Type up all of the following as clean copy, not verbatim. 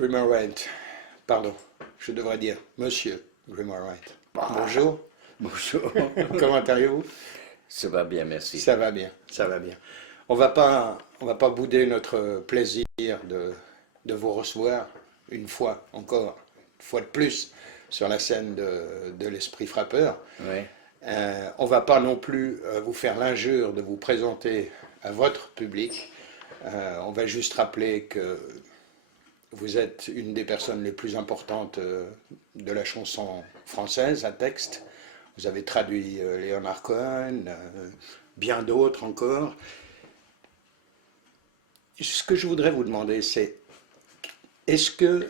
Grimmer Wright, pardon, je devrais dire Monsieur Grimmer Wright. Bonjour, Bonjour. comment allez-vous? Ça va bien, merci. Ça va bien, ça va bien. On va pas bouder notre plaisir de vous recevoir une fois encore, une fois de plus, sur la scène de l'Esprit Frappeur. Oui. On va pas non plus vous faire l'injure de vous présenter à votre public. On va juste rappeler que vous êtes une des personnes les plus importantes de la chanson française à texte. Vous avez traduit Leonard Cohen, bien d'autres encore. Ce que je voudrais vous demander, c'est est-ce que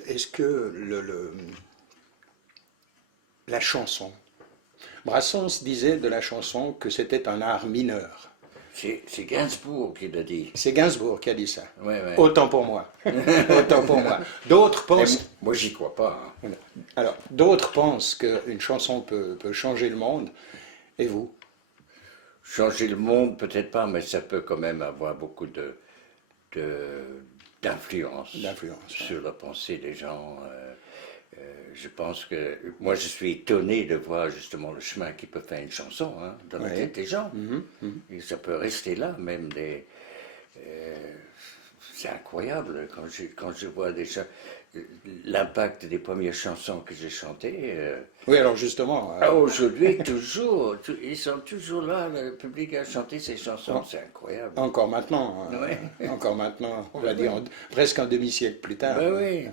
la chanson, Brassens disait de la chanson que c'était un art mineur. C'est Gainsbourg qui l'a dit. C'est Gainsbourg qui a dit ça. Oui, oui. Autant pour moi. Autant pour moi. D'autres pensent. Moi, j'y crois pas. Hein. Alors, d'autres pensent qu'une chanson peut changer le monde. Et vous? Changer le monde, peut-être pas, mais ça peut quand même avoir beaucoup d'influence D'influence, ouais. sur la pensée des gens. Je pense que moi, je suis étonné de voir justement le chemin qui peut faire une chanson dans la tête des gens. Et ça peut rester là, même des. C'est incroyable quand je vois déjà l'impact des premières chansons que j'ai chantées. Oui, alors justement. Aujourd'hui, toujours, ils sont toujours là, le public a chanté ces chansons, c'est incroyable. Encore maintenant. Ouais. Encore maintenant, on va dire presque un demi-siècle plus tard. Ben oui.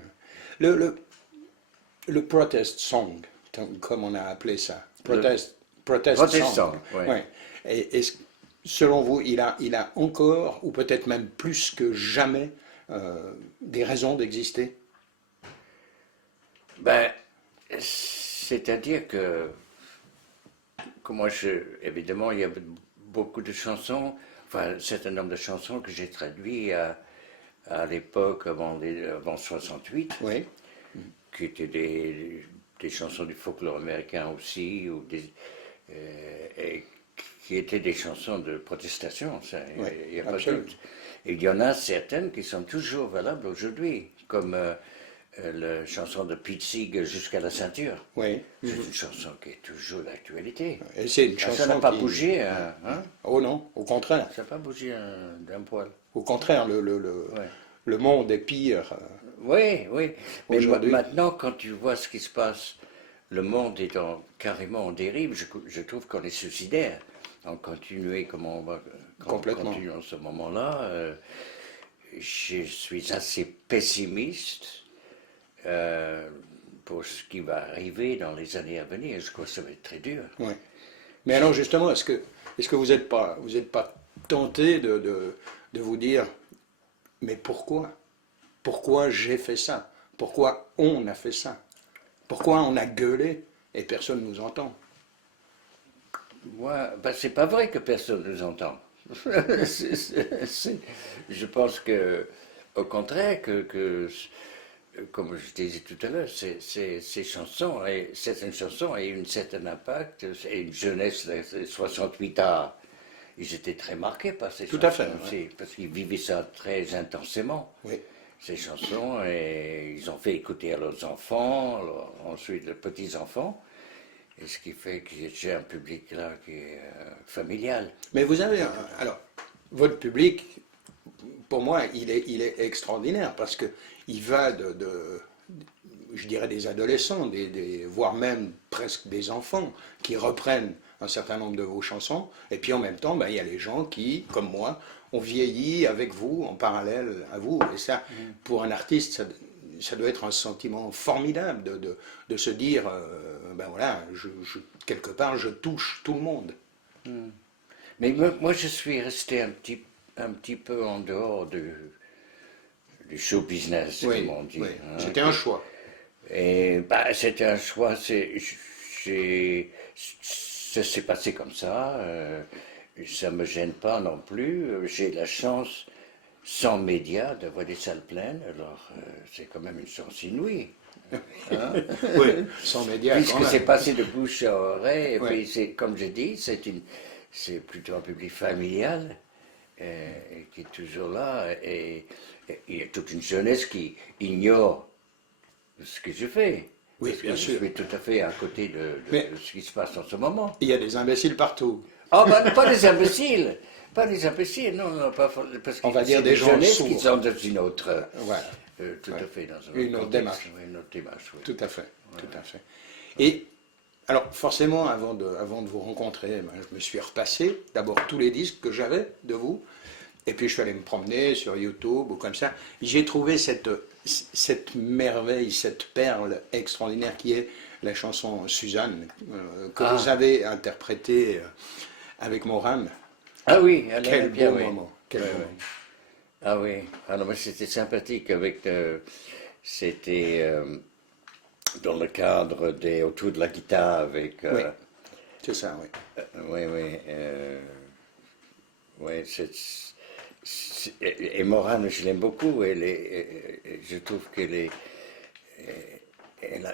Le protest song, comme on a appelé ça. Protest song, ouais. Ouais. Et selon vous, il a encore, ou peut-être même plus que jamais, des raisons d'exister? Ben, c'est-à-dire que moi, évidemment, il y a beaucoup de chansons, enfin, un certain nombre de chansons que j'ai traduites à l'époque avant 68, Oui. qui étaient des chansons du folklore américain aussi, et qui étaient des chansons de protestation, ça, Oui, il n'y a pas de absolument. doute. Et il y en a certaines qui sont toujours valables aujourd'hui, comme la chanson de Pete Seeger, Jusqu'à la ceinture. Oui. C'est une chanson qui est toujours d'actualité. Et c'est une chanson Ça n'a pas qui... bougé, hein? Oh non, au contraire. Ça n'a pas bougé d'un poil. Au contraire, Ouais. le monde est pire. Oui, oui. Mais Aujourd'hui. maintenant, quand tu vois ce qui se passe, le monde est carrément en dérive. Je trouve qu'on est suicidaire. On continue comme on va Complètement. continuer en ce moment-là. Je suis assez pessimiste pour ce qui va arriver dans les années à venir. Je crois que ça va être très dur. Oui. Mais alors justement, est-ce que vous n'êtes pas tenté de vous dire, mais pourquoi? Pourquoi j'ai fait ça? Pourquoi on a fait ça? Pourquoi on a gueulé et personne ne nous entend? Moi, ben, c'est pas vrai que personne ne nous entend. Je pense que, au contraire, comme je disais tout à l'heure, ces chansons, certaines chansons ont eu un certain impact, et une jeunesse de 68 ans, ils étaient très marqués par ces Tout chansons à fait, aussi, ouais. parce qu'ils vivaient ça très intensément, Oui. ces chansons, et ils ont fait écouter à leurs enfants, ensuite leurs petits-enfants, et ce qui fait que j'ai un public là qui est familial. Mais vous avez, alors, votre public, pour moi, il est extraordinaire parce que il va je dirais, des adolescents, voire même presque des enfants qui reprennent un certain nombre de vos chansons. Et puis en même temps, ben, il y a les gens qui, comme moi, ont vieilli avec vous, en parallèle à vous. Et ça, pour un artiste, ça doit être un sentiment formidable de se dire, ben voilà, quelque part, je touche tout le monde. Mais moi, je suis resté un petit peu en dehors du show business, Oui, comme on dit. oui. Hein. C'était un choix. Et bah, c'était un choix, ça s'est passé comme ça. Ça ne me gêne pas non plus. J'ai la chance, sans médias, d'avoir des salles pleines. Alors, c'est quand même une chance inouïe. Hein? Oui, sans médias. Puisque c'est passé de bouche à oreille, et Ouais. puis comme je dis, c'est plutôt un public familial qui est toujours là, et il y a toute une jeunesse qui ignore ce que je fais. Oui, Parce bien que sûr. je suis tout à fait à côté Mais- de ce qui se passe en ce moment. Il y a des imbéciles partout. Ah ben, pas des imbéciles. Pas des imbéciles, non, non, pas parce que On va dire c'est des gens jeunesses sourds. qui sont dans une autre, Voilà, tout Ouais. à fait, dans un Une autre contexte, démarche. oui, une autre démarche, oui. tout à fait, tout à fait. Et alors, forcément, avant de vous rencontrer, ben, je me suis repassé d'abord tous les disques que j'avais de vous, et puis je suis allé me promener sur YouTube ou comme ça. J'ai trouvé cette merveille, cette perle extraordinaire qui est la chanson Suzanne, que Ah. vous avez interprétée avec Moran. Ah oui, Alain Quel Lapierre, beau oui. moment, quel Oui, beau oui. moment. Ah oui, alors moi c'était sympathique avec, c'était dans le cadre des autour de la guitare avec, Oui, c'est ça, oui. oui, oui, ouais, et Morane, je l'aime beaucoup. Je trouve qu'elle est,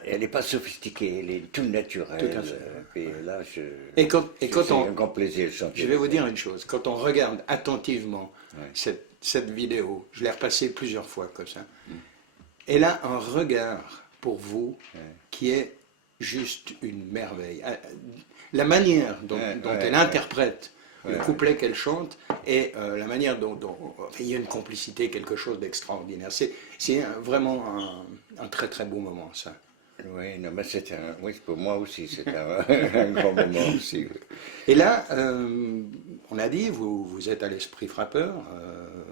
elle est pas sophistiquée, elle est tout naturelle. Tout à fait. Et là, Et quand c'est on, un grand plaisir de chanter. je vais vous dire une chose, quand on regarde attentivement Ouais. cette vidéo, je l'ai repassée plusieurs fois comme ça, elle a un regard pour vous qui est juste une merveille. La manière dont elle interprète le couplet qu'elle chante et la manière dont il y a une complicité, quelque chose d'extraordinaire. C'est vraiment un très très beau moment, ça. Oui, non, mais oui, pour moi aussi, c'est un grand moment aussi. Et là, on a dit, vous êtes à l'Esprit Frappeur,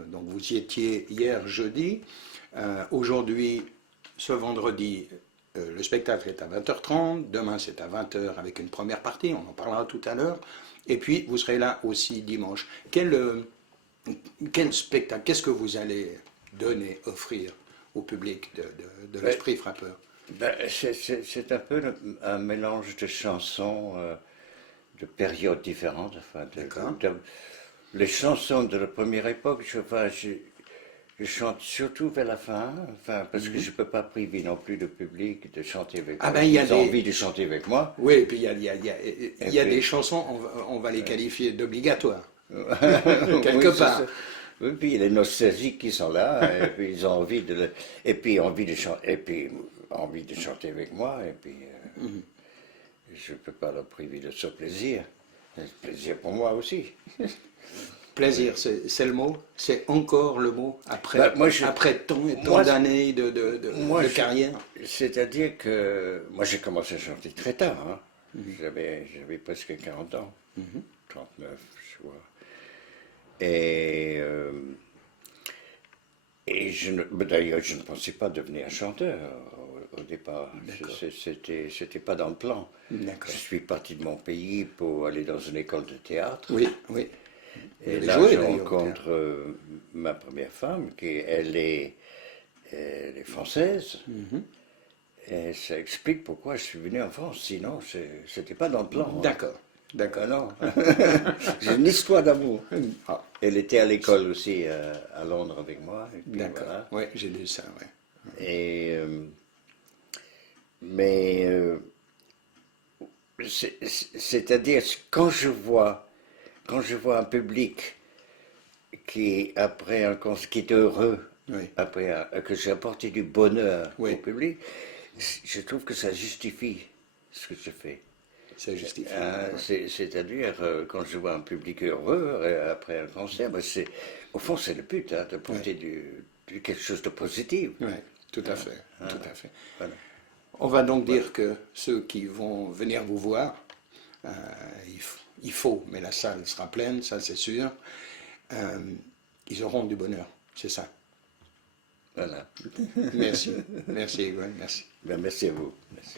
donc vous y étiez hier jeudi. Aujourd'hui, ce vendredi, le spectacle est à 20h30, demain c'est à 20h avec une première partie, on en parlera tout à l'heure. Et puis vous serez là aussi dimanche. Quel spectacle, qu'est-ce que vous allez donner, offrir au public de l'Esprit Frappeur? Ben, c'est un peu un mélange de chansons de périodes différentes. Enfin, D'accord. Les chansons de la première époque, je chante surtout vers la fin, enfin, parce que je ne peux pas priver non plus le public de chanter avec moi. Ben, il y a Ils ont envie de chanter avec moi. Oui, et puis il y a des chansons, on va les qualifier d'obligatoires. Quelque Oui, part. ça. Oui, puis il y a les nostalgiques qui sont là, et puis ils ont envie et puis envie de chanter, et puis envie de chanter avec moi, et puis je ne peux pas leur priver de ce plaisir. C'est un plaisir pour moi aussi. Plaisir, c'est le mot, c'est encore le mot après, après tant et tant d'années de carrière. C'est-à-dire que moi j'ai commencé à chanter très tard, hein. J'avais presque 40 ans, 39, je crois. Et d'ailleurs, je ne pensais pas devenir chanteur au départ. C'était pas dans le plan. Je suis parti de mon pays pour aller dans une école de théâtre. Oui, oui. Et là, je rencontre ma première femme, elle est française. Et ça explique pourquoi je suis venu en France. Sinon, c'était pas dans le plan. D'accord. D'accord. Non. J'ai une histoire d'amour. Ah. Elle était à l'école aussi à Londres avec moi. D'accord. Voilà. Oui, j'ai lu ça. Ouais. Et c'est-à-dire quand je vois un public qui après qui est heureux, après que j'ai apporté du bonheur au public, je trouve que ça justifie ce que je fais. Ça justifie. C'est-à-dire, quand je vois un public heureux après un concert, au fond, c'est le but, hein, de porter quelque chose de positif. Oui, tout à fait. Tout à fait. Voilà. On va donc dire que ceux qui vont venir vous voir, il faut, mais la salle sera pleine, ça c'est sûr, ils auront du bonheur, c'est ça. Voilà. Merci. Merci, Egon, merci. Ben, merci à vous. Merci.